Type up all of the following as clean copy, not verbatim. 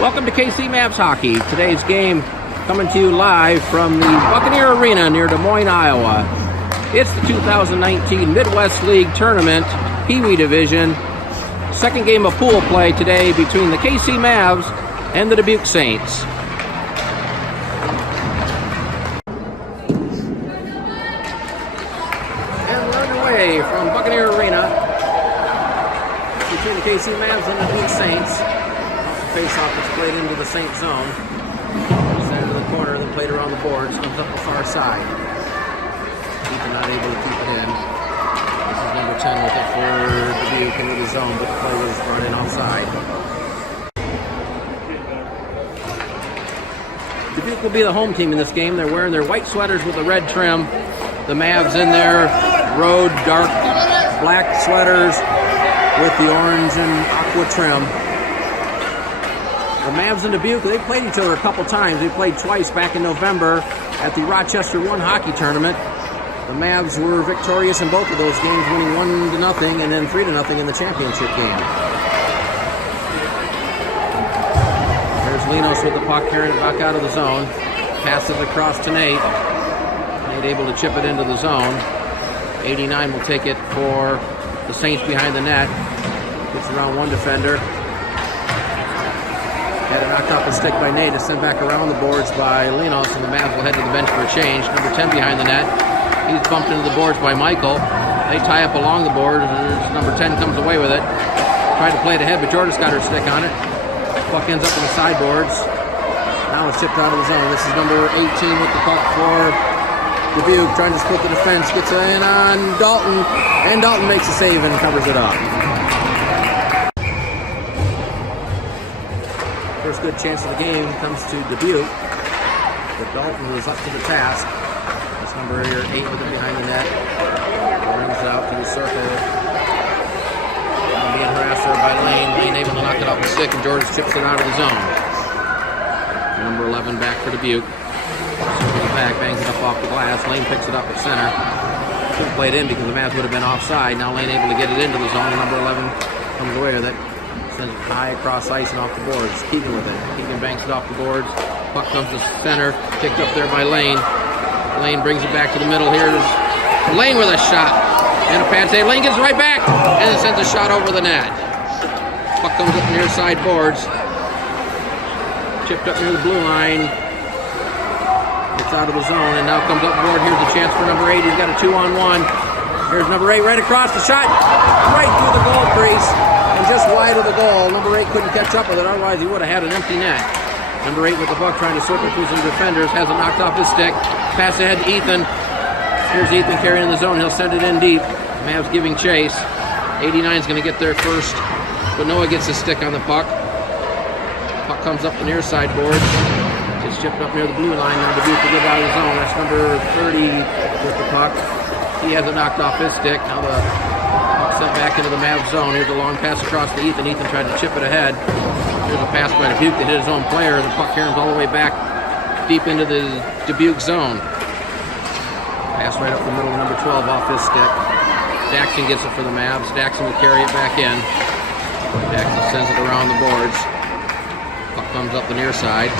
Welcome to KC Mavs Hockey. Today's game coming to you live from the Buccaneer Arena near Des Moines, Iowa. It's the 2019 Midwest League Tournament, PeeWee Division. Second game of pool play today between the KC Mavs and the Dubuque Saints. And we're underway from Buccaneer Arena between the KC Mavs and the Dubuque Saints. Face-off is played into the Saint zone. Sent into the corner, then played around the boards, comes up the far side. Ethan not able to keep it in. This is number 10 with it for Dubuque into the zone, but the play was brought in outside. Dubuque will be the home team in this game. They're wearing their white sweaters with the red trim. The Mavs in their road dark black sweaters with the orange and aqua trim. The Mavs and Dubuque, they've played each other a couple times. They played twice back in November at the Rochester 1 hockey tournament. The Mavs were victorious in both of those games, winning 1-0 and then 3-0 in the championship game. There's Linos with the puck, carrying it back out of the zone. Passes across to Nate. Nate able to chip it into the zone. 89 will take it for the Saints behind the net. Gets around one defender. Had it knocked off a stick by Nate. It's sent back around the boards by Linos, and the Mavs will head to the bench for a change. Number 10 behind the net. He's bumped into the boards by Michael. They tie up along the board, and number 10 comes away with it. Tried to play it ahead, but Jordan's got her stick on it. Puck ends up in the sideboards. Now it's tipped out of the zone. This is number 18 with the puck for Dubuque, trying to split the defense. Gets in on Dalton, and Dalton makes a save and covers it up. First good chance of the game comes to Dubuque, but Dalton was up to the task. That's number 8 with it behind the net. Brings it out to the circle. Being harassed there by Lane. Lane able to knock it off the stick, and George chips it out of the zone. Number 11 back for Dubuque. Circles it back, bangs it up off the glass. Lane picks it up at center. Couldn't play it in because the Mavs would have been offside. Now Lane able to get it into the zone. Number 11 comes away with it. Sends it high across ice and off the boards. Keegan with it. Keegan banks it off the boards. Puck comes to center. Picked up there by Lane. Lane brings it back to the middle. Here's Lane with a shot. And a pad save. Lane gets it right back. And then sends a shot over the net. Puck comes up near side boards. Chipped up near the blue line. Gets out of the zone and now comes up board. Here's the chance for number 8. He's got a 2-on-1. Here's number 8 right across the shot. Right through the goal crease. And just wide of the goal. Number 8 couldn't catch up with it, otherwise he would have had an empty net. Number 8 with the puck trying to circle through some defenders. Has it knocked off his stick. Pass ahead to Ethan. Here's Ethan carrying in the zone. He'll send it in deep. Mavs giving chase. 89's going to get there first. But Noah gets his stick on the puck. Puck comes up the near side boards. It's chipped up near the blue line. Now Dubuque to get out of the zone. That's number 30 with the puck. He has it knocked off his stick. Now the puck sent back into the Mavs zone. Here's a long pass across to Ethan. Ethan tried to chip it ahead. Here's a pass by Dubuque that hit his own player. The puck caroms all the way back deep into the Dubuque zone. Pass right up the middle of number 12 off his stick. Daxon gets it for the Mavs. Daxon will carry it back in. Daxon sends it around the boards. Puck comes up the near side.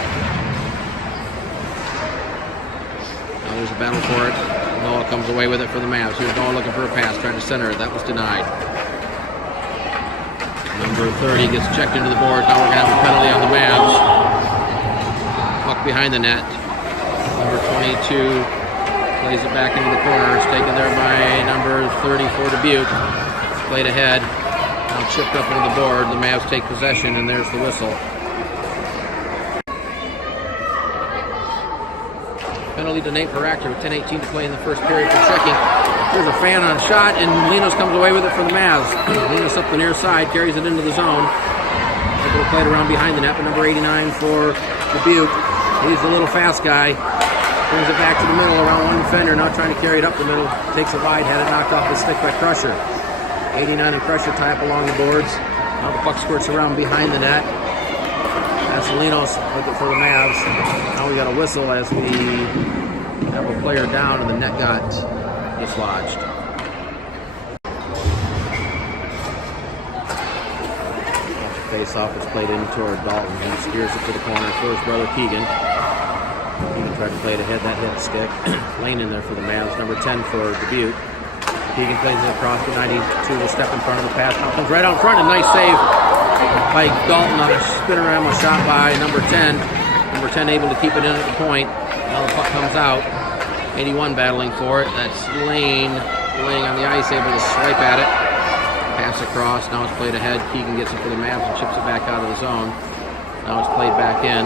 Now there's a battle for it. Noah comes away with it for the Mavs. Here's Noah looking for a pass, trying to center it. That was denied. Number 30 gets checked into the board. Now we're going to have a penalty on the Mavs. Puck behind the net. Number 22 plays it back into the corner. It's taken there by number 30 for Dubuque. Played ahead. Now chipped up into the board. The Mavs take possession, and there's the whistle. Penalty to Nate Baractor with 10:18 to play in the first period for checking. There's a fan on a shot, and Linos comes away with it for the Mavs. Linos up the near side, carries it into the zone. Able to play it around behind the net, but number 89 for Dubuque. He's the little fast guy. Brings it back to the middle around one defender, now trying to carry it up the middle. Takes it wide, had it knocked off the stick by Crusher. 89 and Crusher tie up along the boards. Now the puck squirts around behind the net. That's Linos for the Mavs. Now we got a whistle as we have a player down and the net got dislodged. face-off. It's played in toward Dalton. He steers it to the corner for his brother Keegan. Keegan tried to play it ahead. That hit the stick. Lane in there for the Mavs. Number 10 for Dubuque. Keegan plays it across to 92. Will step in front of the pass. Now comes right out in front. A nice save by Dalton on a spin-around shot by number 10. Number 10 able to keep it in at the point. Now the puck comes out. 81 battling for it. That's Lane laying on the ice, able to swipe at it. Pass across. Now it's played ahead. Keegan gets it for the Mavs and chips it back out of the zone. Now it's played back in.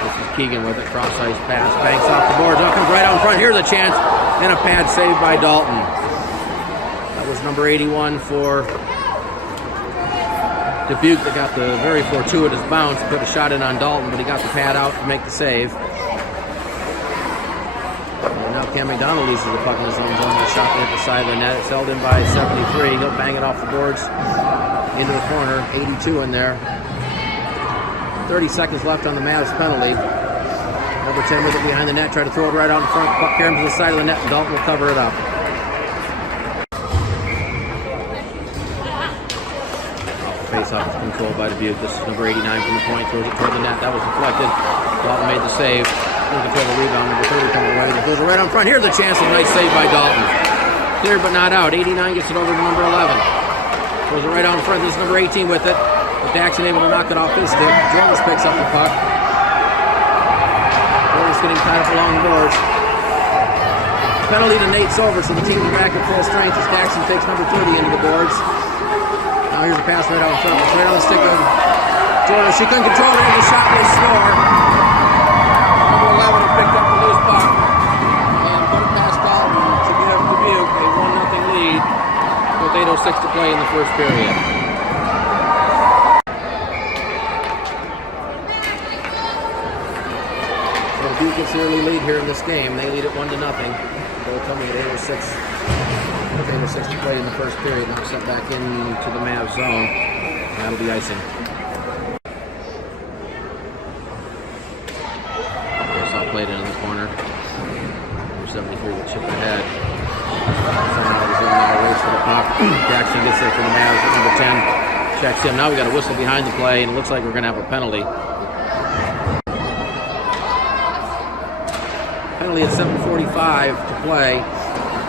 This is Keegan with it. Cross ice pass. Banks off the boards. Now comes right out in front. Here's a chance. And a pad save by Dalton. That was number 81 for Dubuque that got the very fortuitous bounce. Put a shot in on Dalton, but he got the pad out to make the save. And now Cam McDonald loses the puck in his own zone. The shot hit the side of the net. It's held in by 73. He'll bang it off the boards into the corner. 82 in there. 30 seconds left on the Mavs penalty. Number 10 with it behind the net. Try to throw it right out in front. Puck carries to the side of the net, and Dalton will cover it up. Face-off is controlled by Dubuque. This is number 89 from the point. Throws it toward the net. That was deflected. Dalton made the save. In control of the rebound. Number 30 coming away. It goes right on front. Here's a chance. A nice save by Dalton. Cleared but not out. 89 gets it over to number 11. Throws it right out in front. This is number 18 with it. But Daxon able to knock it off his stick. Jones picks up the puck. Jones getting tied up along the boards. Penalty to Nate Silver, so the team is back at full strength as Daxon takes number 30 into the boards. Now here's a pass right out in front. It's right on the stick of Jordan. She couldn't control it. The shot will score. Number 11 picked up the loose puck and put it past Dalton to give Dubuque a 1-0 lead with 8:06 to play in the first period. So Dubuque gets the early lead here in this game. They lead it 1-0. Goal coming at 8:06. 8:06 to play in the first period. Now sent back into the Mavs zone. That'll be icing. Face-off played into the corner. Number 73 will chip ahead. Someone out of the zone now waits for the puck. Jackson gets there for the Mavs at number 10. Checks in. Now we got a whistle behind the play, and it looks like we're going to have a penalty. Penalty at 7:45 to play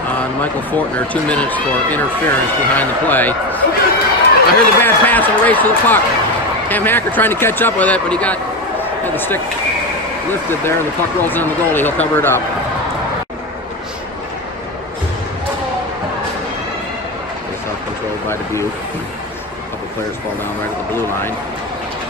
on Michael Fortner. 2 minutes for interference behind the play. I heard the bad pass and a race to the puck. Cam Hacker trying to catch up with it, but he had the stick lifted there, and the puck rolls on the goalie. He'll cover it up. Face-off controlled by Dubuque. A couple players fall down right at the blue line.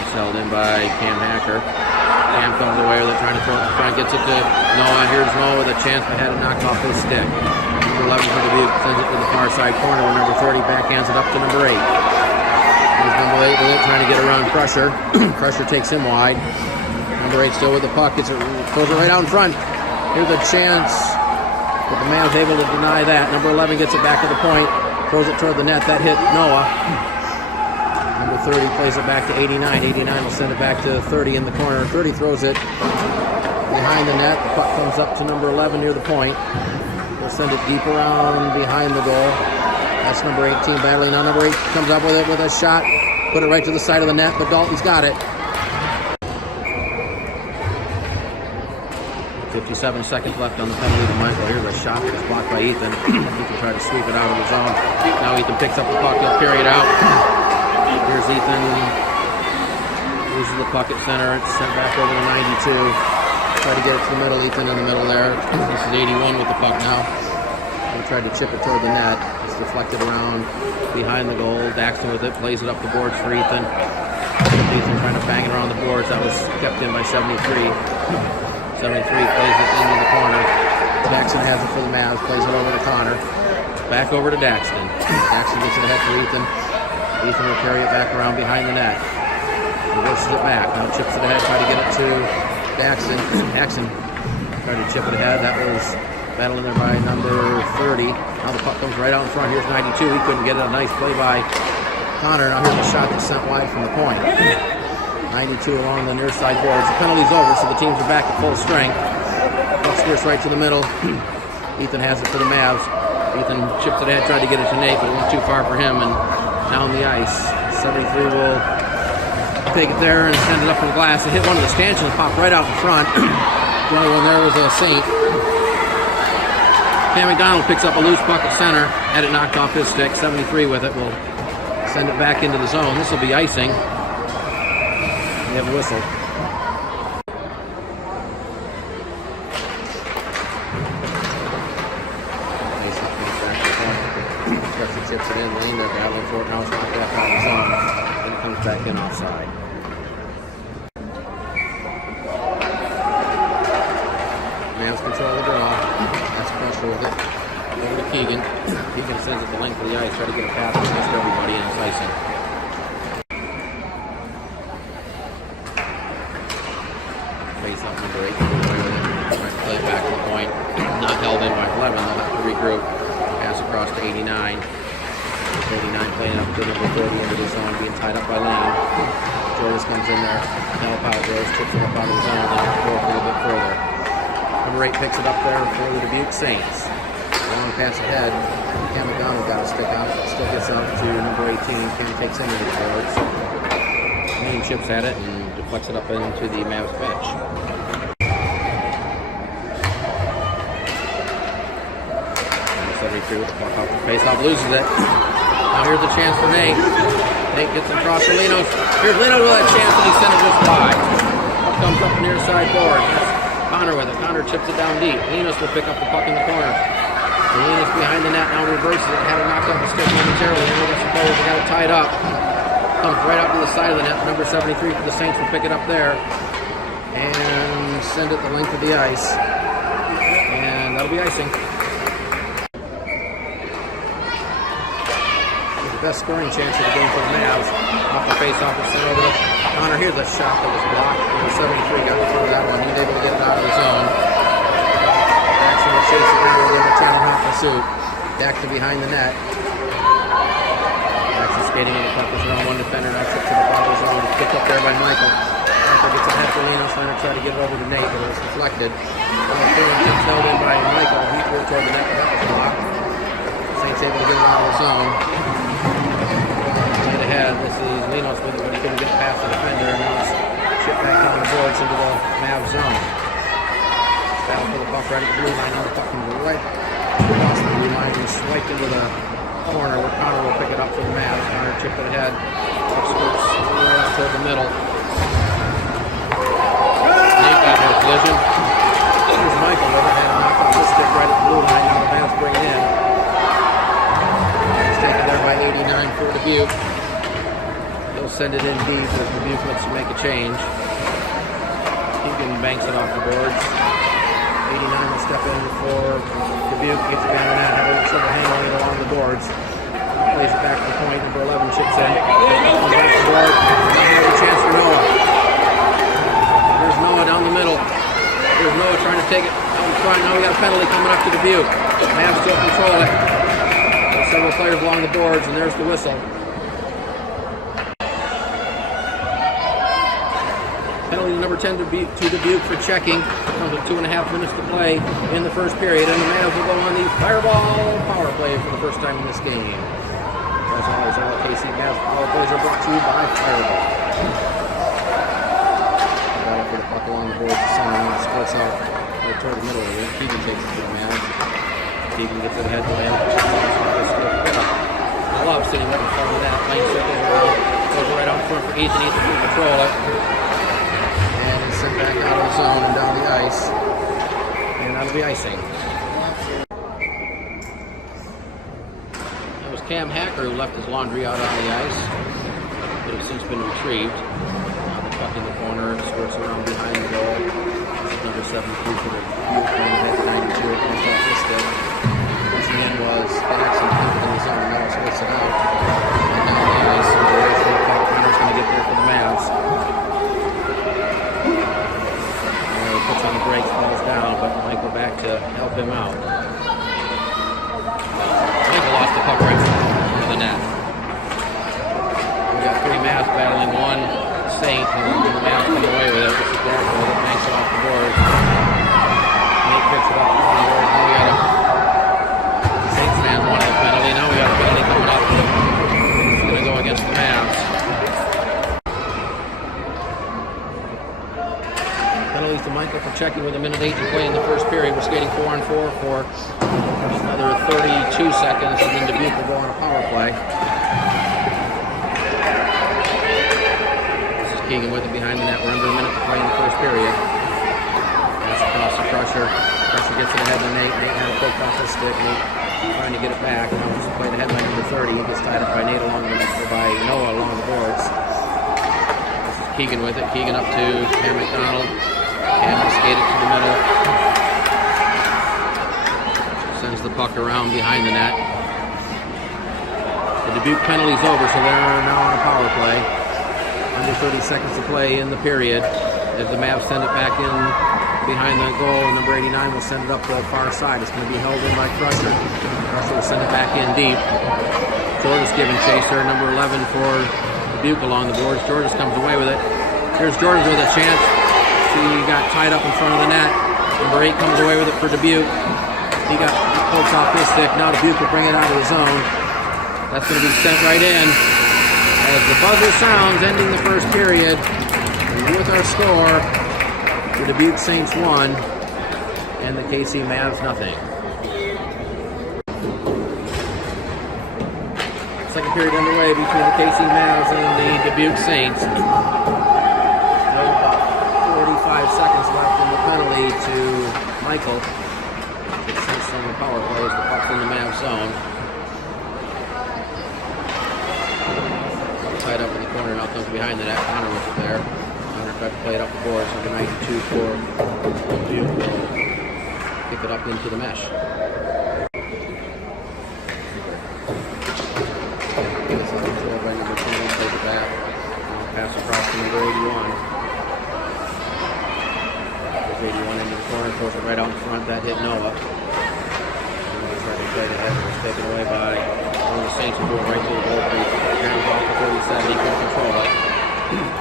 It's held in by Cam Hacker. Cam comes away with it, trying to throw it in front, gets it to Noah. Here's Noah with a chance, but had it knocked off his stick. Number 11 for Dubuque sends it to the far side corner where number 30 backhands it up to number 8. Here's number 8 with it, trying to get around Crusher. Crusher takes him wide. Number 8 still with the puck, throws it right out in front. Here's a chance, but the man's able to deny that. Number 11 gets it back to the point, throws it toward the net. That hit Noah. Number 30 plays it back to 89. 89 will send it back to 30 in the corner. 30 throws it behind the net. The puck comes up to number 11 near the point. We'll send it deep around behind the goal. That's number 18 battling. Now number 8 comes up with it with a shot. Put it right to the side of the net, but Dalton's got it. 57 seconds left on the penalty to Michael. Here's a shot that's blocked by Ethan. Ethan tried to sweep it out of the zone. Now Ethan picks up the puck. He'll carry it out. Here's Ethan. Loses the puck at center. It's sent back over to 92. Try to get it to the middle. Ethan in the middle there. This is 81 with the puck now. He tried to chip it toward the net. It's deflected around behind the goal. Daxton with it. Plays it up the boards for Ethan. Ethan trying to bang it around the boards. That was kept in by 73. 73 plays it into the corner. Daxton has it for the Mavs. Plays it over to Connor. Back over to Daxton. Daxton gets it ahead for Ethan. Ethan will carry it back around behind the net. Reverses it back. Now chips it ahead. Try to get it to Daxton. Daxton tried to chip it ahead. That was battling there by number 30. Now the puck comes right out in front. Here's 92. He couldn't get it. A nice play by Connor. Now here's a shot that's sent wide from the point. 92 along the near side boards. The penalty's over, so the teams are back at full strength. Puck skirts right to the middle. Ethan has it for the Mavs. Ethan chips it ahead, tried to get it to Nate, but it went too far for him, and down the ice. 73 will take it there and send it up to the glass. It hit one of the stanchions, popped right out in front. The other one there was a Saint. Cam McDonald picks up a loose puck at center. Had it knocked off his stick. 73 with it. Will send it back into the zone. This will be icing. We have a whistle. Jesse chips it in. Lane, they're battling for it. Now it's knocked back out of the zone. Then it comes back in offside. Mavs control the draw. That's pressure with it. Over to Keegan. Keegan sends it the length of the ice. Try to get a pass against everybody, and it's icing. Face up number 8. Try to play it back to the point. Not held in by 11. They'll have to regroup. Pass across to 89. 89 playing up to number 40 into the zone, being tied up by Lane. Joris comes in there. Help out. Joris chips it up out of the zone. Then forward a little bit further. Number 8 picks it up there for the Dubuque Saints. Long pass ahead. Cam McDonald got a stick out. Still gets out to number 18. Cam takes into the boards. Lane chips at it and deflects it up into the Mavs bench. 73 with the puck off the face-off, loses it. Now here's a chance for Nate. Nate gets across to Linos. Here's Linos with that chance, and he sent it just wide. Up comes up near side board. That's Connor with it. Connor chips it down deep. Linos will pick up the puck in the corner. Linos behind the net now reverses it. Had it knocked off the stick momentarily. Then gets the forward. They got it tied up. Comes right out to the side of the net. Number 73 for the Saints will pick it up there and send it the length of the ice. And that'll be icing. Best scoring chance of the game for the Mavs. Off the face-off, it's sent over to Connor. Here's a shot that was blocked. Number 73 got the front of that one. He's able to get it out of the zone. Jackson will chase it down with a channel hot pursuit. Back to behind the net. Jackson skating on the puck. There's around one defender. Now chips to the bottom of the zone. Picked up there by Michael. Michael gets ahead for Linos. Leonard tried to get it over to Nate, but it was deflected. Chips held in by Michael. He threw it toward the net, but that was blocked. Saints able to get it out of the zone. Right ahead, this is Linos with it, but he couldn't get past the defender, and now it's chipped back down the boards into the Mavs zone. Battle for the puck right at the blue line. Now the puck comes right across the blue line and swiped into the corner where Connor will pick it up for the Mavs. Connor chipped it ahead. Puck scoops right out toward the middle. Nate got no collision. Here's Michael with it. Had him knocked off the stick right at the blue line. Now the Mavs bring it in. Taken there by 89 for Dubuque. They'll send it in deep as Dubuque looks to make a change. Keegan banks it off the boards. 89 will step in for Dubuque. Gets it down the net. Having trouble handling it along the boards. Plays it back to the point. Number 11 chips in. Comes back to the board. Now here's a chance for Noah. There's Noah down the middle. There's Noah trying to take it out in front. Now we got a penalty coming up to Dubuque. Mavs still control it. Several players along the boards, and there's the whistle. Penalty number 10 to Dubuque for checking. Comes with 2.5 minutes to play in the first period, and the Mavs will go on the Fireball power play for the first time in this game. As always, all KC Mavs power plays are brought to you by Fireball. Battle for the puck along the boards. The center and splits out right toward the middle of it. Keegan takes it to the Mavs. Keegan gets it ahead to Lane. I love sitting right in front of that. Lane circles around. Goes right out in front for Ethan. Ethan can control it. And it's sent back out of the zone and down the ice. And that'll be icing. That was Cam Hacker who left his laundry out on the ice. It has since been retrieved. Now the puck in the corner. Squirts around behind the goal. This is number 73 for the Dubuque. 92 against off this stick. In was Jackson in the zone. Now it's splits it out. And down the ice. And the way for the puck. Connor's going to get there for the Mavs. Puts on the brakes, falls down, but Michael back to help him out. Michael lost the puck right into the net. We got 3 Mavs battling 1 Saint, and the Mavs come away with it. This is Jackson with it, banks it off the board. Nate picks it up on the board. Now we got a Saints fan wanted a penalty. Now we got a penalty coming up. to Michael for checking with 1:08 to play in the first period. We're skating 4-on-4 for another 32 seconds, and then Dubuque will go on a power play. This is Keegan with it behind the net. We're under a minute to play in the first period. That's across the Crusher. Crusher gets it ahead to Nate. Nate had a poke off his stick. Nate trying to get it back. Now wants to play it ahead by number 30. He gets tied up by Nate by Noah along the boards. This is Keegan with it. Keegan up to Cam McDonald. Cam skated to the middle. Sends the puck around behind the net. The Dubuque penalty's over, so they're now on a power play. Under 30 seconds to play in the period. As the Mavs send it back in behind the goal, number 89 will send it up the far side. It's going to be held in by Crusher. Crusher will send it back in deep. Georges giving chaser, number 11 for Dubuque along the boards. Georges comes away with it. Here's Georges with a chance. He got tied up in front of the net. Number 8 comes away with it for Dubuque. He pokes off his stick. Now Dubuque will bring it out of the zone. That's going to be sent right in. As the buzzer sounds, ending the first period. And with our score, the Dubuque Saints 1 and the KC Mavs nothing. Second period underway between the KC Mavs and the Dubuque Saints. About 45 seconds left in the penalty to Michael. The Saints on the power play as the puck in the Mavs zone. Tied up in the corner, now comes behind the net. Connor was there. Connor tried to play it up the board, so the 92 for Dubuque will kick it up into the mesh. By number 20, plays it back. Pass across to number 81. There's 81 into the corner, throws it right out in front. That hit Noah. Noah tried to play the head. It was taken away by one of the Saints who threw it right to the goal. Aaron off the 37. He couldn't control it.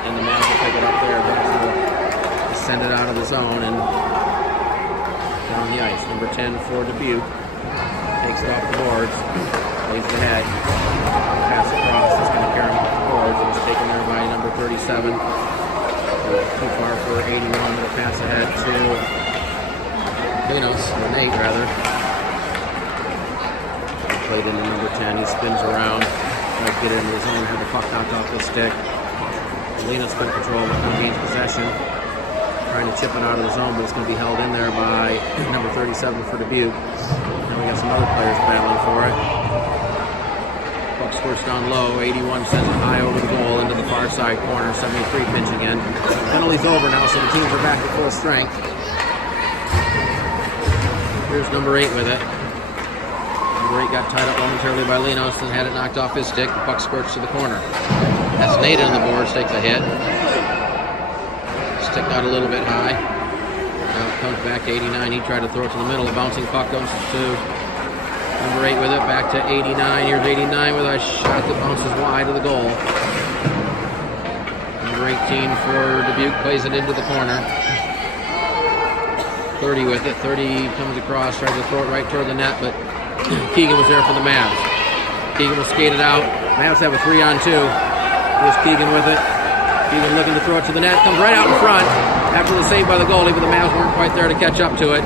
And the Mavs will pick it up there. Johnson will send it out of the zone and down the ice. Number 10 for Dubuque. Takes it off the boards. Plays the head. Pass across. It's going to carry him off the boards. It was taken there by number 37. Too far for 81. It'll pass ahead to Linos, or Nate rather. Played into number 10. He spins around. Tries to get into his zone. Had the puck knocked off his stick. Linos couldn't control it. Gains possession. Trying to chip it out of the zone, but it's going to be held in there by number 37 for Dubuque. Now we got some other players battling for it. Puck squirts down low. 81 sends it high over the goal into the far side corner. 73 pinching in. Penalty's over now, so the teams are back at full strength. Here's number 8 with it. Number 8 got tied up momentarily by Linos and had it knocked off his stick. The puck squirts to the corner. That's Nate on the boards, takes a hit. Stick out a little bit high. Now it comes back to 89. He tried to throw it to the middle. The bouncing puck goes to number 8 with it. Back to 89. Here's 89 with a shot that bounces wide of the goal. Number 18 for Dubuque plays it into the corner. 30 with it. 30 comes across, tries to throw it right toward the net, but Keegan was there for the Mavs. Keegan will skate it out. Mavs have a 3-on-2. Here's Keegan with it. Keegan looking to throw it to the net. Comes right out in front after the save by the goalie, but the Mavs weren't quite there to catch up to it.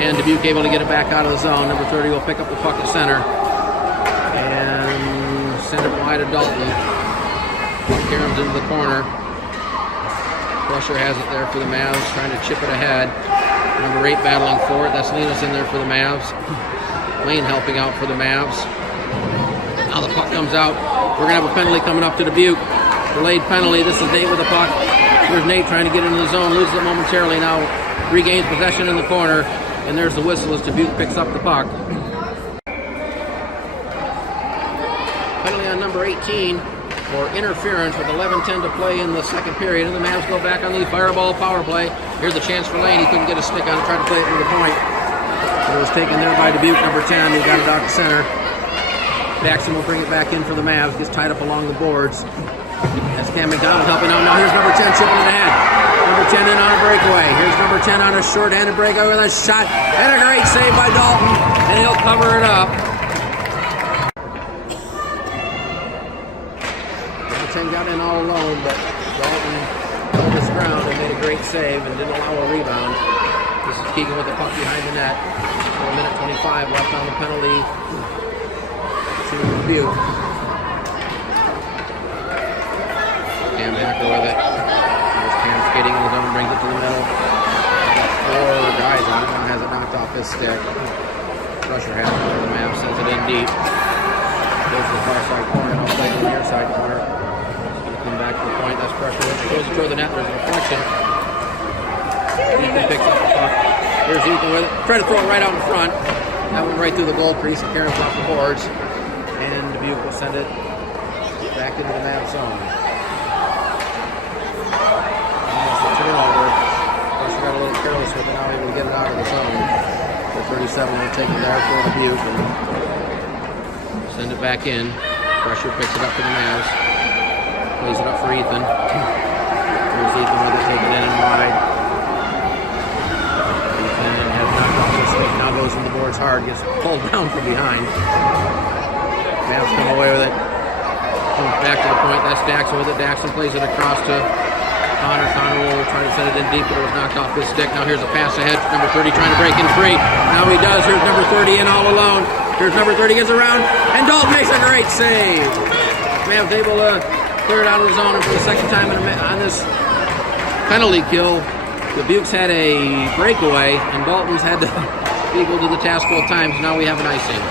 And Dubuque able to get it back out of the zone. Number 30 will pick up the puck at center and send it wide to Dalton. Puck caroms into the corner. Crusher has it there for the Mavs, trying to chip it ahead. Number 8 battling for it. That's Linos in there for the Mavs. Lane helping out for the Mavs. Now the puck comes out. We're going to have a penalty coming up to Dubuque. Delayed penalty. This is Nate with the puck. Here's Nate trying to get into the zone. Loses it momentarily. Now regains possession in the corner. And there's the whistle as Dubuque picks up the puck. Penalty on number 18 for interference with 11:10 to play in the second period. And the Mavs go back on the fireball power play. Here's the chance for Lane. He couldn't get a stick on it. Tried to play it to the point. But it was taken there by Dubuque, number 10. He got it out to center. Baxton will bring it back in for the Mavs. Gets tied up along the boards. That's Cam McDonald helping out. Now here's number 10 chipping it ahead. Number 10 in on a breakaway. Here's number 10 on a short-handed breakaway with a shot. And a great save by Dalton. And he'll cover it up. Number 10 got in all alone, but Dalton held his ground and made a great save and didn't allow a rebound. This is Keegan with the puck behind the net. 1 minute 25 left on the penalty to Dubuque. Cam Hacker with it. There's Cam skating in the zone, brings it to the middle. 4 guys on it, now has it knocked off his stick. Pressure has it over the Mavs, sends it in deep. Goes to the far side corner, now plays on the near side corner. He's going to come back to the point, that's pressure. Goes toward the net, there's a deflection. Ethan picks up the puck. Here's Ethan with it. Try to throw it right out in front. That went right through the goal crease and Karen's off the boards. And Dubuque will send it back into the Mavs zone. Almost a turnover. Of course, got a little careless with it, now able to get it out of the zone. The 37 will take it there for Dubuque and send it back in. Pressure picks it up for the Mavs. Plays it up for Ethan. Here's Ethan with it, take it in and wide. Ethan has knocked off the stick, now goes in the boards hard, gets pulled down from behind. Mavs come away with it. Comes back to the point, that's Daxon with it. Daxon plays it across to Connor. Connor will try to send it in deep, but it was knocked off his stick. Now here's a pass ahead. Number 30 trying to break in free. Now he does. Here's number 30 in all alone. Here's number 30 gets around, and Dalton makes a great save. Mavs able to clear it out of the zone, and for the second time on this penalty kill, Dubuque's had a breakaway, and Dalton's had to be equal to the task both times. Now we have an icing.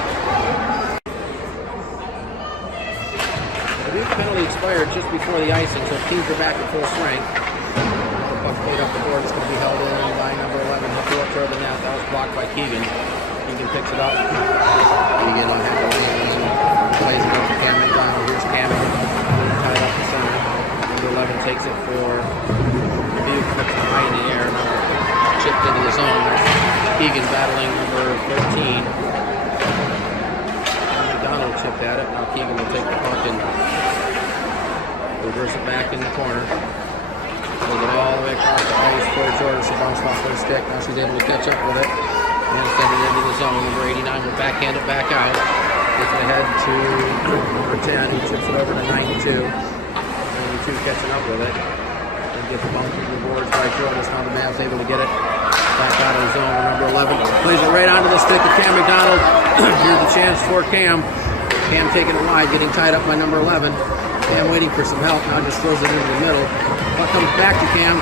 The Dubuque penalty expired just before the icing, so teams are back at full strength. The puck played up the board. It's going to be held in by number 11. He'll throw it toward the net. That was blocked by Keegan. Keegan picks it up. Keegan on half the lane. Plays it up to Cam McDonald. Here's Cam. Tied up the center. Number 11 takes it for Dubuque. Puts it high in the air. Now chipped into the zone. Keegan battling number 13. McDonald chipped at it. Now Keegan will take the puck and reverse it back in the corner. Pulled it all the way across the ice for Jordan. She bounced off her stick. Now she's able to catch up with it and send it into the zone. Number 89 will backhand it back out. Gets it ahead to number 10. He chips it over to 92. 92 catching up with it. And gets bumped through the boards by Jordan. Now the Mavs able to get it back out of the zone. Number 11 plays it right onto the stick of Cam McDonald. Here's the chance for Cam. Cam taking it wide, getting tied up by number 11. Cam waiting for some help, now just throws it into the middle. Puck comes back to Cam.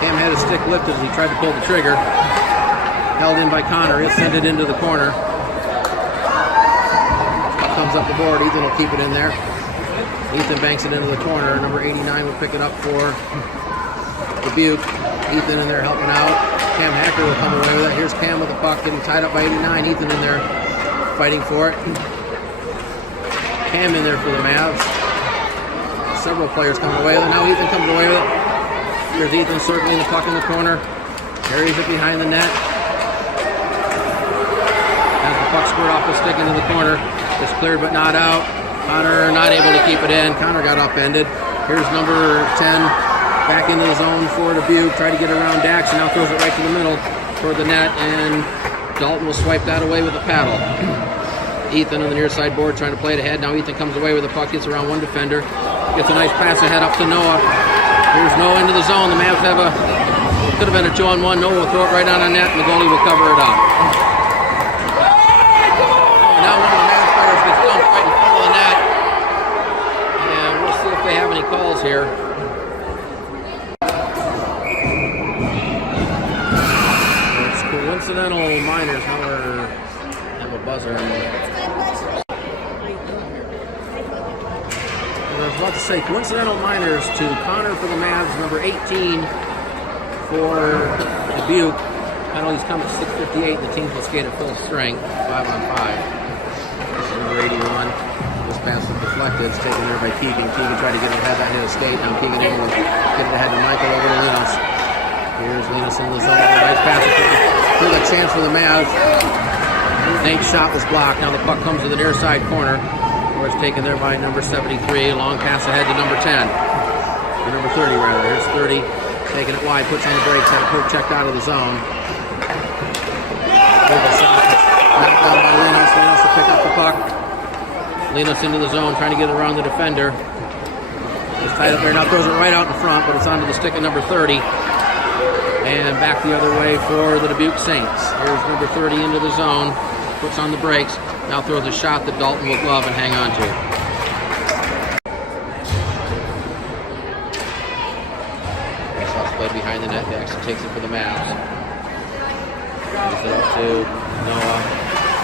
Cam had his stick lifted as he tried to pull the trigger. Held in by Connor, he'll send it into the corner. Puck comes up the board, Ethan will keep it in there. Ethan banks it into the corner. Number 89 will pick it up for Dubuque. Ethan in there helping out. Cam Hacker will come away with it. Here's Cam with the puck getting tied up by 89. Ethan in there fighting for it. Cam in there for the Mavs. Several players coming away with it. Now Ethan comes away with it. Here's Ethan circling the puck in the corner. Carries it behind the net. Has the puck squirt off the stick into the corner. It's cleared but not out. Connor not able to keep it in. Connor got upended. Here's number 10 back into the zone for Dubuque. Tried to get around Dax and now throws it right to the middle toward the net. And Dalton will swipe that away with a paddle. Ethan on the near side board trying to play it ahead. Now Ethan comes away with the puck, gets around one defender. Gets a nice pass ahead up to Noah. Here's Noah into the zone. The Mavs have could have been a 2-on-1. Noah will throw it right on the net and the goalie will cover it up. Now one of the Mavs players gets dumped right in front of the net. And we'll see if they have any calls here. It's coincidental minors. Now we have a buzzer. I was about to say coincidental minors to Connor for the Mavs, number 18 for Dubuque. Penalties come at 6:58. The teams will skate at full strength, 5-on-5. Number 81. This pass was deflected. It's taken there by Keegan. Keegan tried to get it ahead on his skate. Now Keegan able to get it ahead to Michael over to Linus. Here's Linus in the zone. Nice pass. Here's a chance for the Mavs. Nate's shot was blocked. Now the puck comes to the near side corner. Where it's taken there by number 73. Long pass ahead to number 10. Or number 30 rather. Here's 30. Taking it wide. Puts on the brakes. Had a poke checked out of the zone. Knocked down by Linus. Linus will pick up the puck. Linus into the zone. Trying to get around the defender. It's tied up there. Now throws it right out in front, but it's onto the stick of number 30. And back the other way for the Dubuque Saints. Here's number 30 into the zone. Puts on the brakes. Now throws a shot that Dalton will glove and hang on to. Faceoff's played behind the net. Jackson takes it for the Mavs. Gives it up to Noah.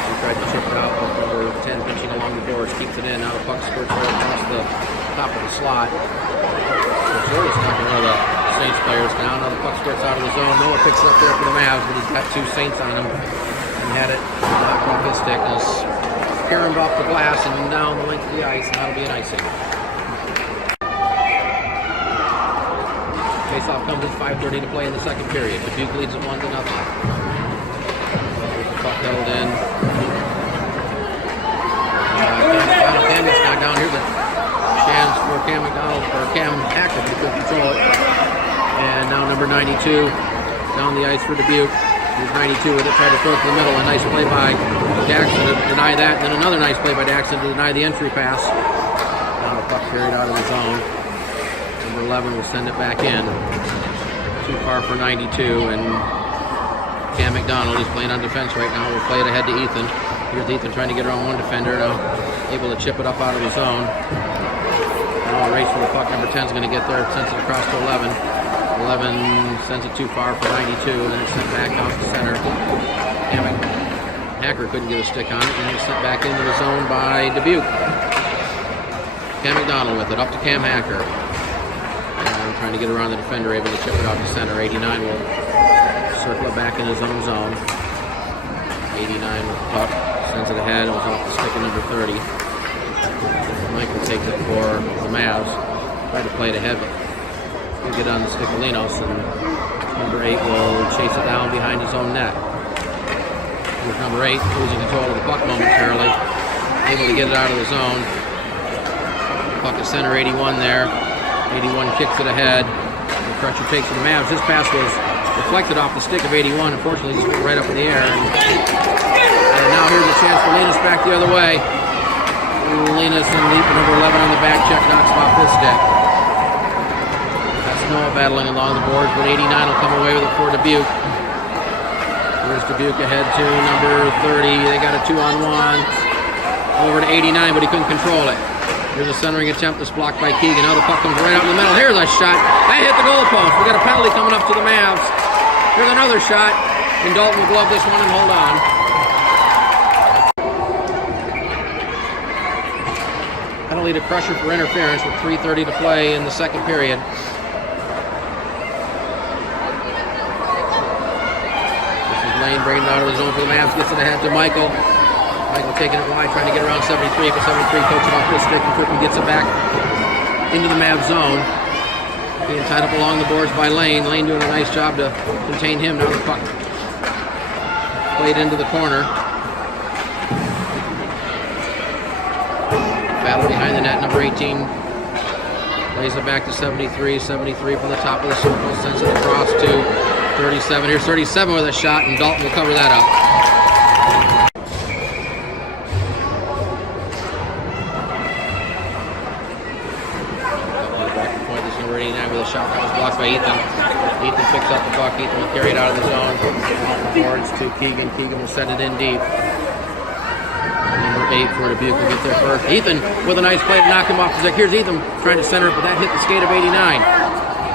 He tried to chip it out, but number 10 pitching along the boards. Keeps it in. Now the puck skirts right across the top of the slot. Jordan's knocking one of the Saints players down. Now the puck skirts out of the zone. Noah picks it up there for the Mavs, but he's got two Saints on him. And had it knocked off his stick. Now caromed off the glass and down the length of the ice, and that'll be an icing. Faceoff comes with 5:30 to play in the second period. Dubuque leads it 1-0. There's the puck held in. Cam gets knocked down here. The chance for Cam McDonald or Cam Hacker to control it. And now number 92 down the ice for Dubuque. Here's 92 with it, tried to throw it to the middle. A nice play by Jackson to deny that. And then another nice play by Jackson to deny the entry pass. Now the puck carried out of the zone. Number 11 will send it back in. Too far for 92. And Cam McDonald, he's playing on defense right now. We'll play it ahead to Ethan. Here's Ethan trying to get around one defender. Now able to chip it up out of the zone. Now a race for the puck. Number 10 is going to get there. Sends it across to 11. 11 sends it too far for 92, and then it's sent back out to center. Hacker couldn't get a stick on it, and it's sent back into the zone by Dubuque. Cam McDonald with it, up to Cam Hacker. And trying to get around the defender, able to chip it out to center. 89 will circle it back in his own zone. 89 with the puck, sends it ahead, it was off the stick of number 30. Michael takes it for the Mavs. Tried to play it ahead, but he'll get on the stick of Linos, and number 8 will chase it down behind his own net. Here's number 8 losing control of the puck momentarily, able to get it out of the zone. Puck to center, 81 there. 81 kicks it ahead. The pressure takes for the Mavs. This pass was deflected off the stick of 81. Unfortunately, just went right up in the air. And now here's a chance for Linos back the other way. Linos and leap number 11 on the back check, knocks it off his stick. Noah battling along the boards, but 89 will come away with it for Dubuque. Here's Dubuque ahead to number 30. They got a 2-on-1. Over to 89, but he couldn't control it. Here's a centering attempt that's blocked by Keegan. Now the puck comes right out in the middle. Here's a shot. That hit the goal post. We got a penalty coming up to the Mavs. Here's another shot. And Dalton will glove this one and hold on. Penalty to Crusher for interference with 3:30 to play in the second period. Bringing it out of the zone for the Mavs, gets it ahead to Michael. Michael taking it wide, trying to get around 73, but 73 takes it off his stick and quickly gets it back into the Mavs zone. Being tied up along the boards by Lane. Lane doing a nice job to contain him. Now the puck played into the corner. Battle behind the net, number 18 lays it back to 73. 73 from the top of the circle, sends it across to 37. Here's 37 with a shot, and Dalton will cover that up. Back to point. This number 89 with a shot that was blocked by Ethan. Ethan picks up the puck. Ethan will carry it out of the zone. Towards to Keegan. Keegan will send it in deep. Number 8 for Dubuque will get there first. Ethan with a nice play to knock him off the stick. Here's Ethan trying to center it, but that hit the skate of 89.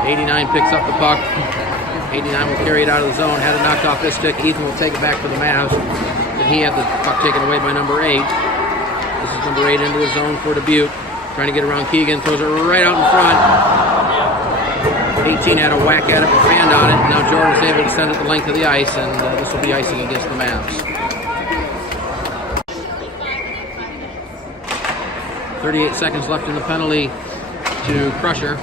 89 picks up the puck. 89 will carry it out of the zone. Had it knocked off this stick. Ethan will take it back for the Mavs. And he had the puck taken away by number 8. This is number 8 into the zone for Dubuque. Trying to get around Keegan. Throws it right out in front. 18 had a whack at it with Fand on it. Now Jordan's able to send it the length of the ice. And this will be icing against the Mavs. 38 seconds left in the penalty to Crusher.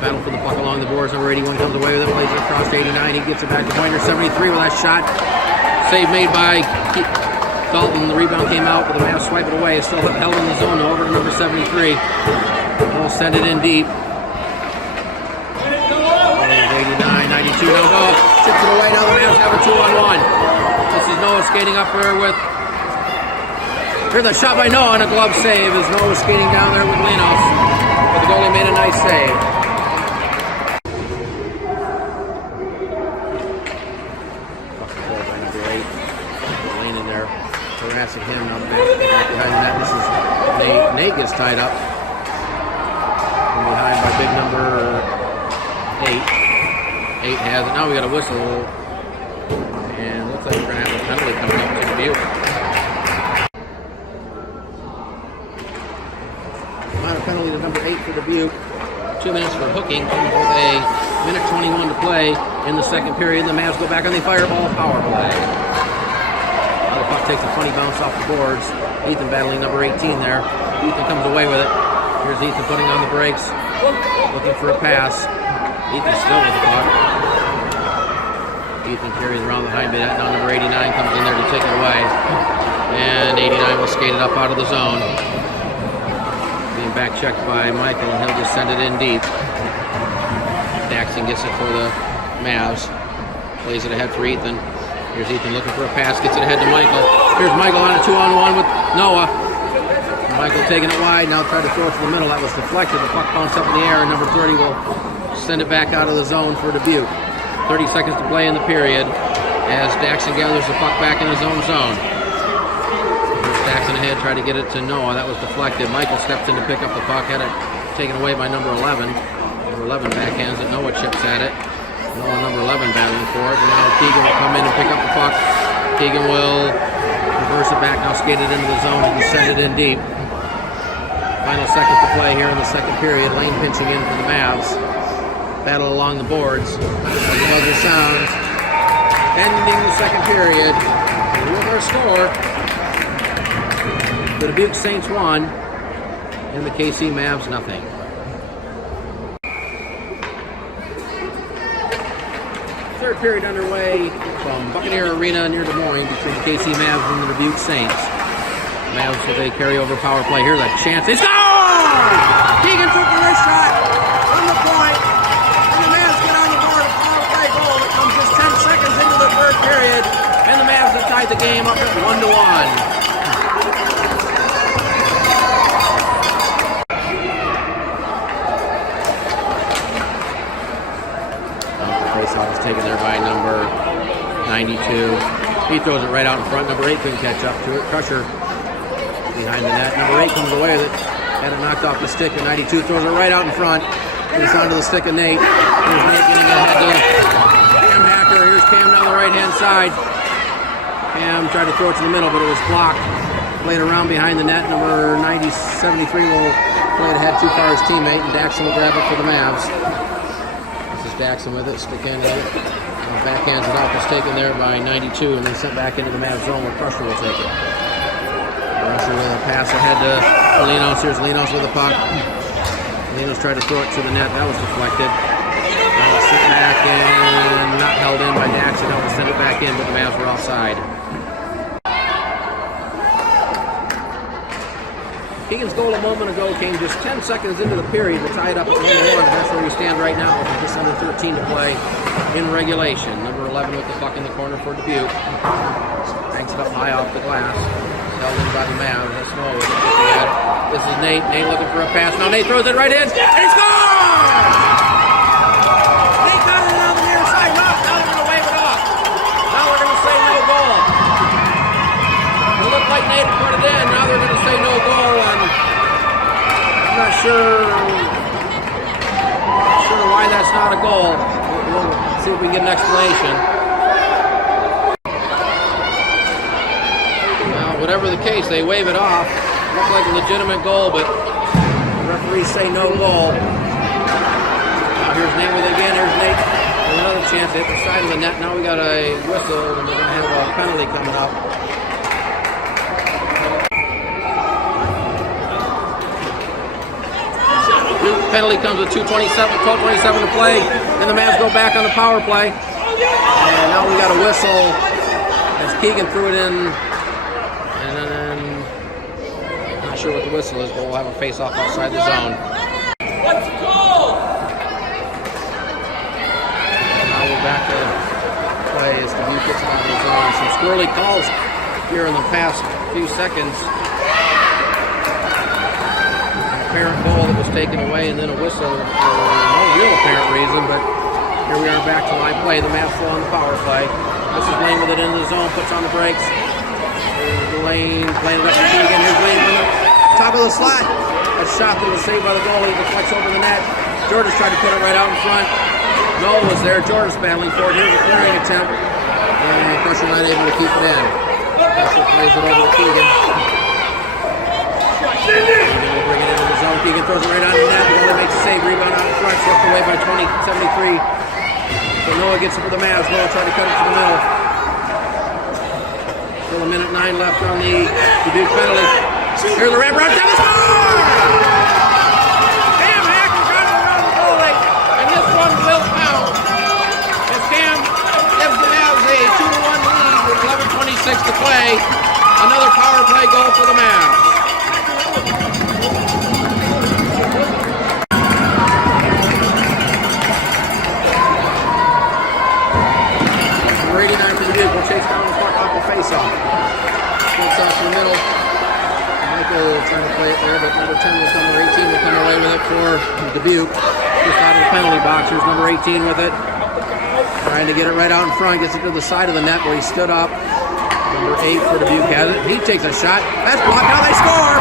Battle for the puck along the boards. Number 81 comes away with it, plays it across to 89. He gets it back to Pointer. 73 with that shot. Save made by Dalton. The rebound came out, but the Mavs swipe it away. It's still held in the zone. Over to number 73. They'll send it in deep. 89, 92. Now Noah chips it away. Now the Mavs have a 2-on-1. This is Noah skating up there with Here's a shot by Noah and a glove save as Noah was skating down there with Linos. But the goalie made a nice save. Fucking goal by number 8. Lane in there harassing him. Now back behind that. This is Nate. Nate gets tied up. From behind by big number 8. 8 has it. Now we got a whistle. And looks like we're going to have a penalty coming up to Dubuque. Minor penalty to number 8 for Dubuque. 2 minutes for hooking. Comes with a minute 21 to play in the second period. The Mavs go back on the fireball power play. Now the puck takes a funny bounce off the boards. Ethan battling number 18 there. Ethan comes away with it. Here's Ethan putting on the brakes. Looking for a pass. Ethan still with the puck. Ethan carries around behind it. Now number 89 comes in there to take it away. And 89 will skate it up out of the zone. Being back checked by Michael, and he'll just send it in deep. Daxton gets it for the Mavs. Plays it ahead for Ethan. Here's Ethan looking for a pass. Gets it ahead to Michael. Here's Michael on a 2-on-1 with Noah. Michael taking it wide. Now trying to throw it to the middle. That was deflected. The puck bounced up in the air, and number 30 will send it back out of the zone for Dubuque. 30 seconds to play in the period as Daxton gathers the puck back in his own zone. Daxton ahead, tried to get it to Noah. That was deflected. Michael steps in to pick up the puck. Had it taken away by number 11. Number 11 backhands it. Noah chips at it. Noah, number 11, battling for it. And now Keegan will come in and pick up the puck. Keegan will reverse it back. Now skate it into the zone and send it in deep. Final seconds to play here in the second period. Lane pinching in for the Mavs. Battle along the boards. The buzzer sounds. Ending the second period. And with our score, the Dubuque Saints 1 and the KC Mavs nothing. Third period underway from Buccaneer Arena near Des Moines between the KC Mavs and the Dubuque Saints. Mavs with a carryover power play. Here's a chance. They score! Keegan took the wrist shot from the point. And the Mavs get on the board. A power play goal that comes just 10 seconds into the third period. And the Mavs have tied the game up at 1-1. Faceoff is taken there by number 92. He throws it right out in front. Number 8 couldn't catch up to it. Crusher behind the net. Number 8 comes away with it. Had it knocked off the stick. And 92 throws it right out in front. It's onto the stick of Nate. Here's Nate getting ahead to Cam Hacker. Here's Cam down the right-hand side. Cam tried to throw it to the middle, but it was blocked. Played around behind the net. Number 73 will play it ahead too far his teammate. And Daxton will grab it for the Mavs. Jackson with it, stick in it. Backhands it off, was taken there by 92 and then sent back into the Mavs zone where Crusher will take it. Crusher will pass ahead to Linos. Here's Linos with the puck. Linos tried to throw it to the net. That was deflected. Now it's sent back and not held in by Daxton. Now we'll send it back in, but the Mavs were offside. Keegan's goal a moment ago came just 10 seconds into the period to tie it up at 1-1. That's where we stand right now with just under 13 to play in regulation. Number 11 with the puck in the corner for Dubuque. Banks it up high off the glass. Held in by the Mavs. That's Noah with it. This is Nate. Nate looking for a pass. Now Nate throws it right in. And he scores! Nate got it on the near side. Now they're going to wave it off. Now we're going to say no goal. It looked like Nate had put it in. Now they're going to say no goal. I'm not sure why that's not a goal. We'll see if we can get an explanation. Well, whatever the case, they wave it off. Looked like a legitimate goal, but the referees say no goal. Now here's Nate with it again. Here's Nate with another chance to hit the side of the net. Now we got a whistle, and we're going to have a penalty coming up. Penalty comes with 12:27 to play, and the Mavs go back on the power play. And now we got a whistle as Keegan threw it in. And then, I'm not sure what the whistle is, but we'll have a face-off outside the zone. What's the call? Now we're back to play as Dubuque gets it out of the zone. Some squirrely calls here in the past few seconds. apparent goal that was taken away, and then a whistle for no real apparent reason, but here we are back to live play. The Mavs still on the power play. This is Lane with it into the zone, puts on the brakes. There's Lane playing it up to Keegan. Here's Lane from the top of the slot. A shot that was saved by the goalie, deflects over the net. Jordan's tried to put it right out in front. Noel was there. Jordan's battling for it. Here's a clearing attempt. And Crusher not able to keep it in. Crusher plays it over to Keegan. Keegan will bring it into the zone. Keegan throws it right on the net. The goalie makes a save. Rebound out in front. Swept away by 73. So Noah gets it for the Mavs. Noah tried to cut it to the middle. Still a minute 9 left on the Dubuque penalty. Here's the wraparound. Down the score! Cam Hacker got it around the goalie. And this one will count. As Cam gives the Mavs a 2-1 lead with 11:26 to play. Another power play goal for the Mavs. Number 89 for the Dubuque will chase down the puck off the face-off. Gets off in the middle. Michael trying to play it there, but number 10 will come, number 18 will come away with it for Dubuque. Just out of the penalty box. Here's number 18 with it. Trying to get it right out in front. Gets it to the side of the net where he stood up. Number 8 for Dubuque has it. He takes a shot. That's blocked. Now they score!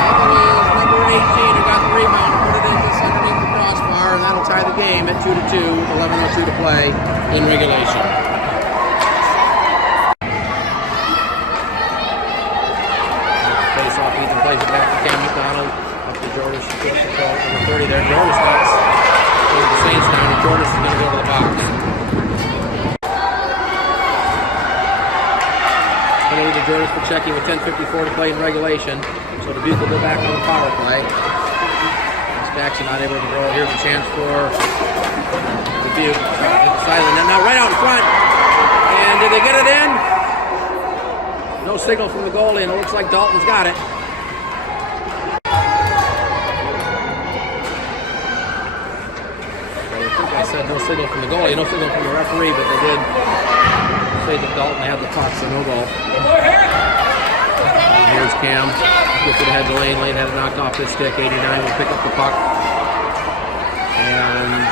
And it is number 18 who got the rebound and put it in just underneath the crossbar, and that'll tie the game at 2-2 with 11:02 to play in regulation. Face off. Ethan plays it back to Cam McDonald. Up to Jordan. She gets the ball. Number 30 there. Jordan stops. The Saints down, and Jordan is going to go to the box. Penalty to Jordan for checking with 10:54 to play in regulation. So Dubuque will go back on the power play. Jackson not able to roll. Here's a chance for Dubuque. Inside of the net. Now right out in front. And did they get it in? No signal from the goalie, and it looks like Dalton's got it. I said no signal from the goalie, no signal from the referee, but they did say that Dalton had the puck, so no goal. Here's Cam. Gets it ahead to Lane. Lane had it knocked off his stick. 89 will pick up the puck. And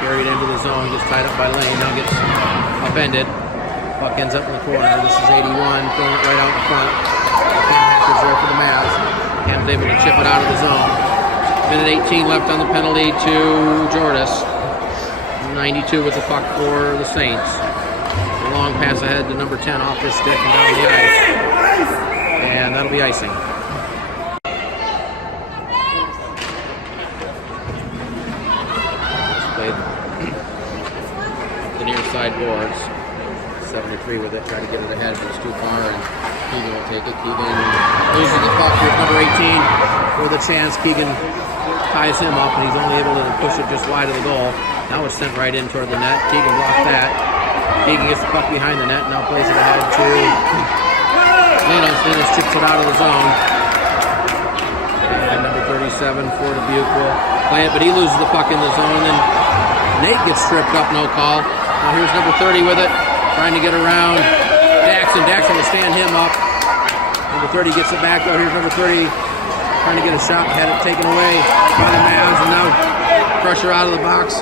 carried into the zone. Gets tied up by Lane. Now gets upended. Puck ends up in the corner. This is 81. Throwing it right out in front. Cam Hacker's there for the Mavs. Cam's able to chip it out of the zone. Minute 18 left on the penalty to Jordis. 92 with the puck for the Saints. A long pass ahead to number 10 off his stick and down the ice. And that'll be icing. Played the near side boards. 73 with it, try to get it ahead, but it's too far, and Keegan will take it. Keegan loses the puck. Here's number 18 for the chance. Keegan ties him up, and he's only able to push it just wide of the goal. Now it's sent right in toward the net. Keegan blocked that. Keegan gets the puck behind the net, now plays it ahead to Linos. Linos chips it out of the zone. And number 37 for Dubuque will play it, but he loses the puck in the zone, and Nate gets tripped up, no call. Now here's number 30 with it, trying to get around Daxon. Daxon will stand him up. Number 30 gets it back, though. Here's number 30 trying to get a shot, had it taken away by the Mavs, and now Crusher out of the box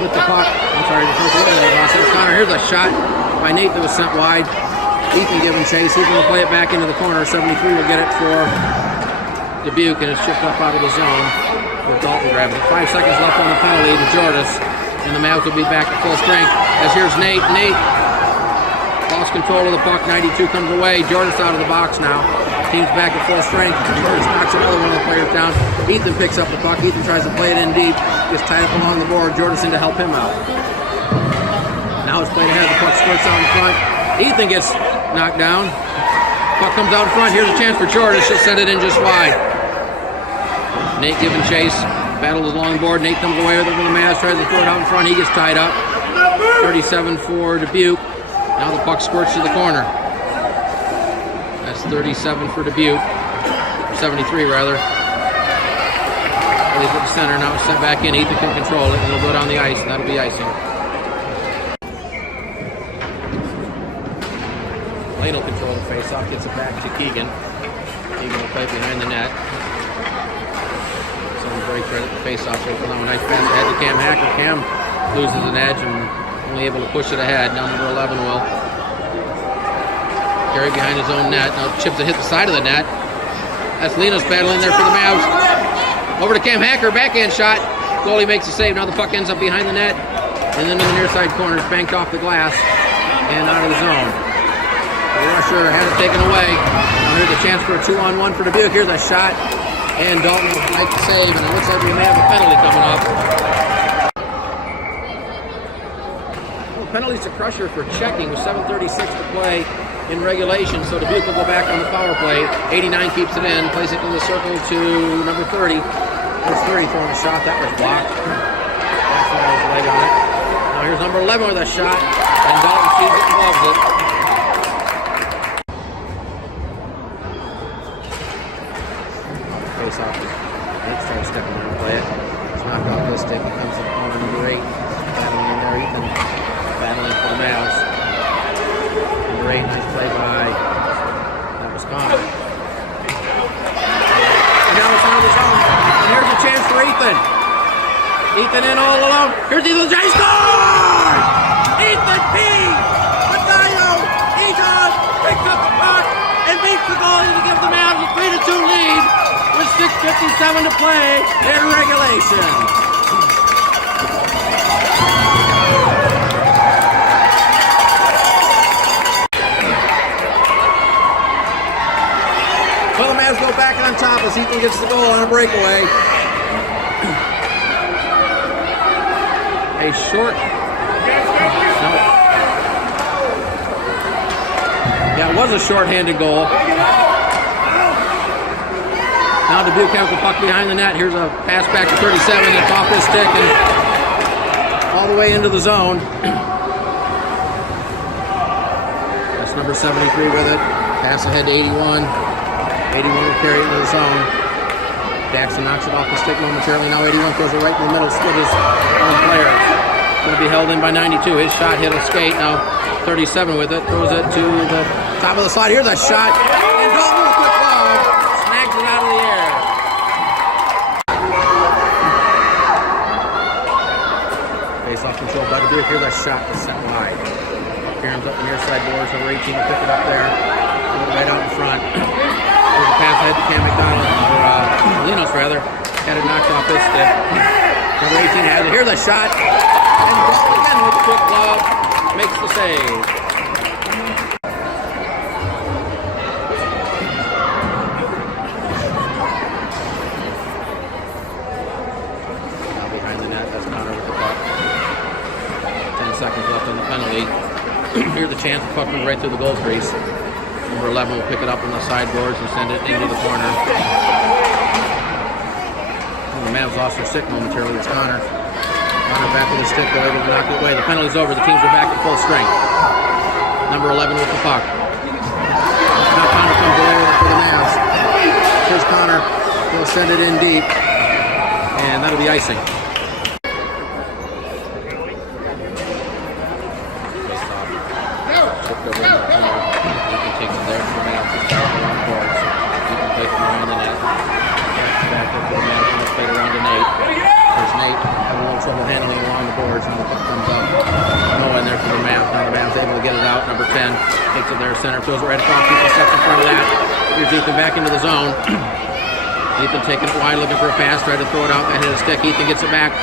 with the puck. I'm sorry, the first away the box. Connor, here's a shot by Nate that was sent wide. Ethan giving chase. Ethan will play it back into the corner. 73 will get it for Dubuque, and it's chipped up out of the zone with Dalton grabbing it. 5 seconds left on the penalty to Jordis, and the Mavs will be back at full strength. As here's Nate. Nate lost control of the puck. 92 comes away. Jordis out of the box now. Team's back at full strength. Jordis knocks another one of the players down. Ethan picks up the puck. Ethan tries to play it in deep. Gets tied up along the board. Jordis in to help him out. Now it's played ahead. The puck squirts out in front. Ethan gets knocked down. Puck comes out in front. Here's a chance for Jordis. She'll send it in just wide. Nate giving chase. Battles along the board. Nate comes away with it from the Mavs. Tries to throw it out in front. He gets tied up. 37 for Dubuque. Now the puck squirts to the corner. That's 37 for Dubuque. 73 rather. Plays at the center. Now it's sent back in. Ethan can control it, and it'll go down the ice, and that'll be icing. Lane will control the face-off. Gets it back to Keegan. Keegan play behind the net. Some break right at the face-off. Nice pass ahead to Cam Hacker. Cam loses an edge and only able to push it ahead. Now number 11 will carry behind his own net. Now chips to hit the side of the net. That's Lino's battling there for the Mavs. Over to Cam Hacker, backhand shot. Goalie makes the save. Now the puck ends up behind the net. And then in the near side corner, it's banked off the glass and out of the zone. The rusher had it taken away. Now here's a chance for a 2-on-1 for Dubuque. Here's a shot. And Dalton will make the save. And it looks like we may have a penalty coming up. Well, penalties to Crusher for checking with 7:36 to play in regulation. So Dubuque will go back on the power play. 89 keeps it in. Plays it in the circle to number 30. There's 30 throwing a shot. That was blocked. That's why his leg on it. Now here's number 11 with a shot. And Dalton sees it and loves it. Face off. Let's start stepping in and play it. It's knocked off this stick. It comes up on number 8. Battling in there. Ethan battling for the Mavs. Number 8, nice play by that was Connor. And now it's out of the zone. And here's a chance for Ethan. Ethan in all alone. Here's Ethan. He scored! Ethan P. Medallo. Ethan picks up the puck and beats the goalie to give the Mavs a 3-2 lead with 6:57 to play in regulation. Well, the Mavs go back on top as Ethan gets the goal on a breakaway. A short. No. Yeah, it was a short-handed goal. Now Dubuque has the puck behind the net. Here's a pass back to 37. It's off his stick and all the way into the zone. That's number 73 with it. Pass ahead to 81. 81 will carry it into the zone. Daxon knocks it off the stick momentarily. Now 81 throws it right in the middle, split his own player. Going to be held in by 92. His shot hit a skate. Now 37 with it. Throws it to the top of the slide. Here's a shot. And Dalton with a quick glove. Snags it out of the air. Face-off control by Dubuque. Here's a shot to set wide. Kieran's up the near side boards. Number 18 will pick it up there. Right out in front. There's a pass ahead to Cam McDonald, or Linos rather. Had it knocked off his stick. Number 18 has it. Here's a shot. And Dalton again with a quick glove. Makes the save. Now behind the net, that's Connor with the puck. 10 seconds left on the penalty. Here's the chance. The puck moves right through the goal crease. Number 11 will pick it up on the sideboards and send it into the corner. And the Mavs lost their stick momentarily. It's Connor. Connor back with the stick. They're able to knock it away. The penalty's over. The teams are back at full strength. Number 11 with the puck. Now Connor comes away with it for the Mavs. Here's Connor. He'll send it in deep. And that'll be icing. Chipped over in the corner. Takes it there for the Mavs to start around the boards. You can play from behind the net. Back up for the Mavs. Now played around to Nate. There's Nate having a little trouble handling along the boards. Now the puck comes up. No in there for the Mavs. Now the Mavs able to get it out. Number 10 takes it there. Center throws it right across. Ethan steps in front of that. Here's Ethan back into the zone. Ethan taking it wide, looking for a pass. Tried to throw it out. That hit a stick. Ethan gets it back.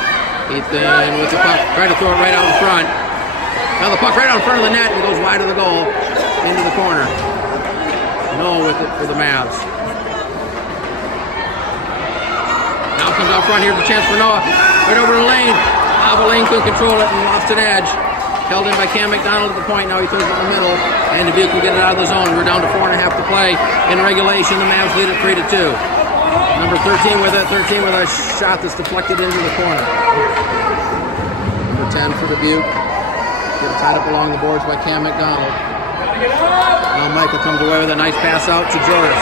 Ethan with the puck. Tried to throw it right out in front. Now the puck right out in front of the net and goes wide of the goal. Into the corner. No with it for the Mavs. Now comes out front. Here's the chance for Noah. Right over the lane. But Lane couldn't control it and lost an edge. Held in by Cam McDonald at the point. Now he throws it in the middle. And Dubuque will get it out of the zone. We're down to 4.5 to play. In regulation, the Mavs lead it 3-2. Number 13 with it. 13 with a shot that's deflected into the corner. Number 10 for Dubuque. Get it tied up along the boards by Cam McDonald. Now Michael comes away with a nice pass out to Joris.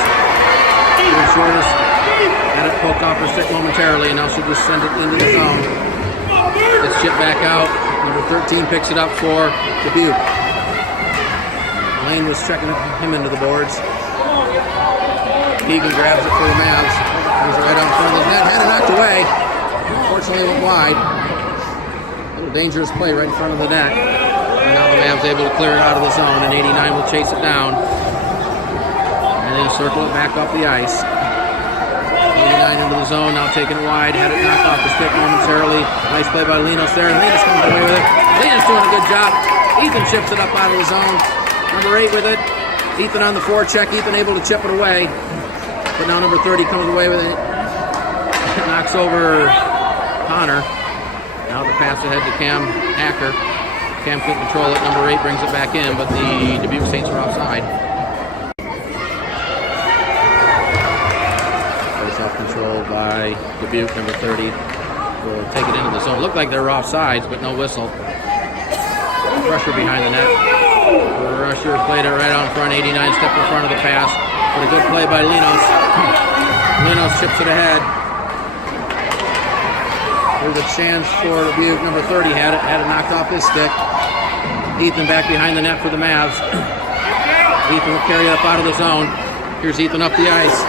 Joris had it poked off her stick momentarily, and now she'll just send it into the zone. It's chipped back out. Number 13 picks it up for Dubuque. Lane was checking him into the boards. Keegan grabs it for the Mavs. He's right out in front of the net. Had it knocked away. Unfortunately, went wide. A little dangerous play right in front of the net. And now the Mavs able to clear it out of the zone, and 89 will chase it down. And then circle it back off the ice. 89 into the zone, now taking it wide. Had it knocked off the stick momentarily. Nice play by Linos there, and Linos comes away with it. Linos doing a good job. Ethan chips it up out of the zone. Number 8 with it. Ethan on the forecheck. Ethan able to chip it away. But now number 30 comes away with it. Knocks over Connor. Now the pass ahead to Cam Hacker. Cam couldn't control it. Number 8 brings it back in, but the Dubuque Saints are offside. Self-control by Dubuque. Number 30 will take it into the zone. Looked like they were offsides, but no whistle. Rusher behind the net. Rusher played it right out in front. 89 stepped in front of the pass. But a good play by Linos. Linos chips it ahead. There's a chance for Dubuque. Number 30 had it knocked off his stick. Ethan back behind the net for the Mavs. Ethan will carry it up out of the zone. Here's Ethan up the ice.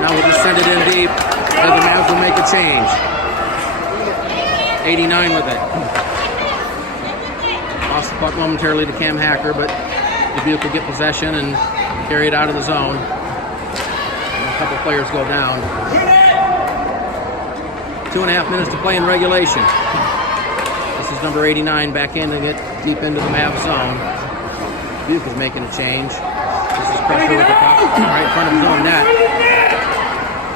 Now we'll just send it in deep. And the Mavs will make a change. 89 with it. Lost the puck momentarily to Cam Hacker, but Dubuque will get possession and carry it out of the zone. And a couple players go down. 2.5 minutes to play in regulation. This is number 89 back in to get deep into the Mavs zone. Dubuque is making a change. This is pressure with the puck right in front of his own net.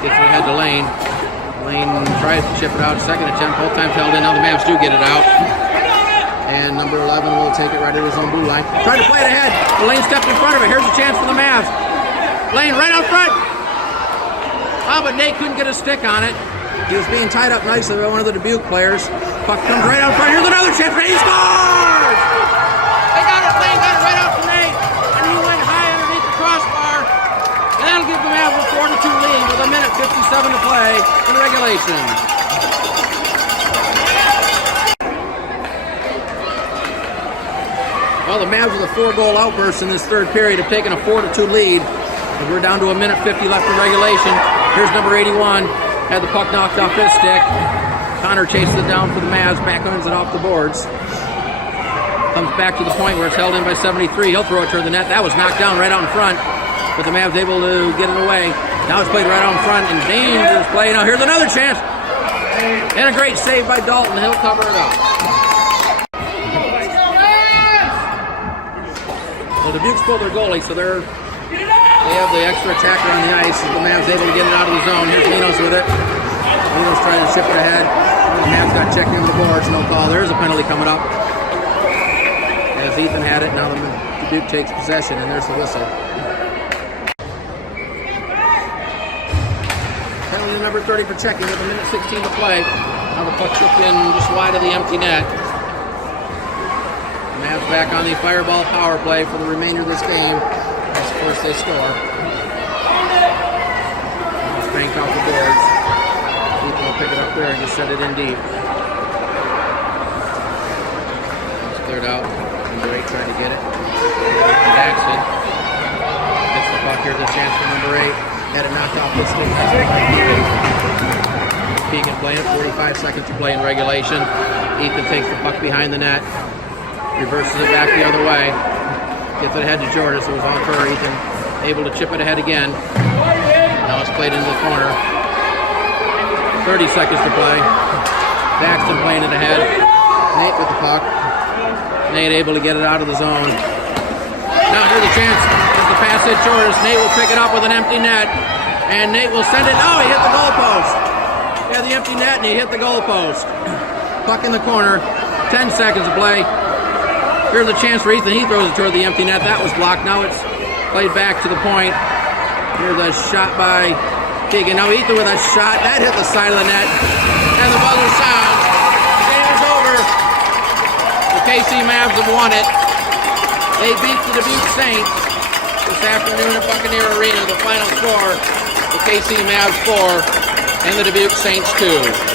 Gets it ahead to Lane. Lane tries to chip it out. Second attempt, both times held in. Now the Mavs do get it out. And number 11 will take it right at his own blue line. Try to play it ahead. Lane stepped in front of it. Here's a chance for the Mavs. Lane right out front. Oh, but Nate couldn't get a stick on it. He was being tied up nicely by one of the Dubuque players. Puck comes right out front. Here's another chance. He scores! They got it. Lane got it right out to Nate. And he went high underneath the crossbar. And that'll give the Mavs a 4-2 lead with a minute 57 to play in regulation. Well, the Mavs with a 4-goal outburst in this third period have taken a 4-2 lead. And we're down to a minute 50 left in regulation. Here's number 81. Had the puck knocked off his stick. Connor chases it down for the Mavs. Backhands it off the boards. Comes back to the point where it's held in by 73. He'll throw it toward the net. That was knocked down right out in front. But the Mavs able to get it away. Now it's played right out in front. And dangerous play. Now here's another chance. And a great save by Dalton. He'll cover it up. Well, the Dubuque's pulled their goalie, so they have the extra attacker on the ice. The Mavs able to get it out of the zone. Here's Linos with it. Linos trying to chip it ahead. The Mavs got checked into the boards. No call. There's a penalty coming up. As Ethan had it, now the Dubuque takes possession, and there's the whistle. Penalty number 30 for checking with a minute 16 to play. Now the puck chipped in just wide of the empty net. The Mavs back on the fireball power play for the remainder of this game. Of course, they score. Banked off the boards. Ethan will pick it up there and just set it in deep. It's cleared out. Number 8 trying to get it. Jackson gets the puck. Here's a chance for number 8. Had it knocked off the stick. Keegan playing it. 45 seconds to play in regulation. Ethan takes the puck behind the net. Reverses it back the other way. Gets it ahead to Jordan, so it was on for Ethan. Able to chip it ahead again. Now it's played into the corner. 30 seconds to play. Daxton playing it ahead. Nate with the puck. Nate able to get it out of the zone. Now here's a chance. There's the pass at Jordan. Nate will pick it up with an empty net. And Nate will send it. Oh, he hit the goalpost. Yeah, the empty net, and he hit the goalpost. Puck in the corner. 10 seconds to play. Here's a chance for Ethan. He throws it toward the empty net. That was blocked. Now it's played back to the point. Here's a shot by Keegan. Now Ethan with a shot. That hit the side of the net. And the buzzer sounds. The game is over. The KC Mavs have won it. They beat the Dubuque Saints this afternoon at Buccaneer Arena. The final score, the KC Mavs 4 and the Dubuque Saints 2.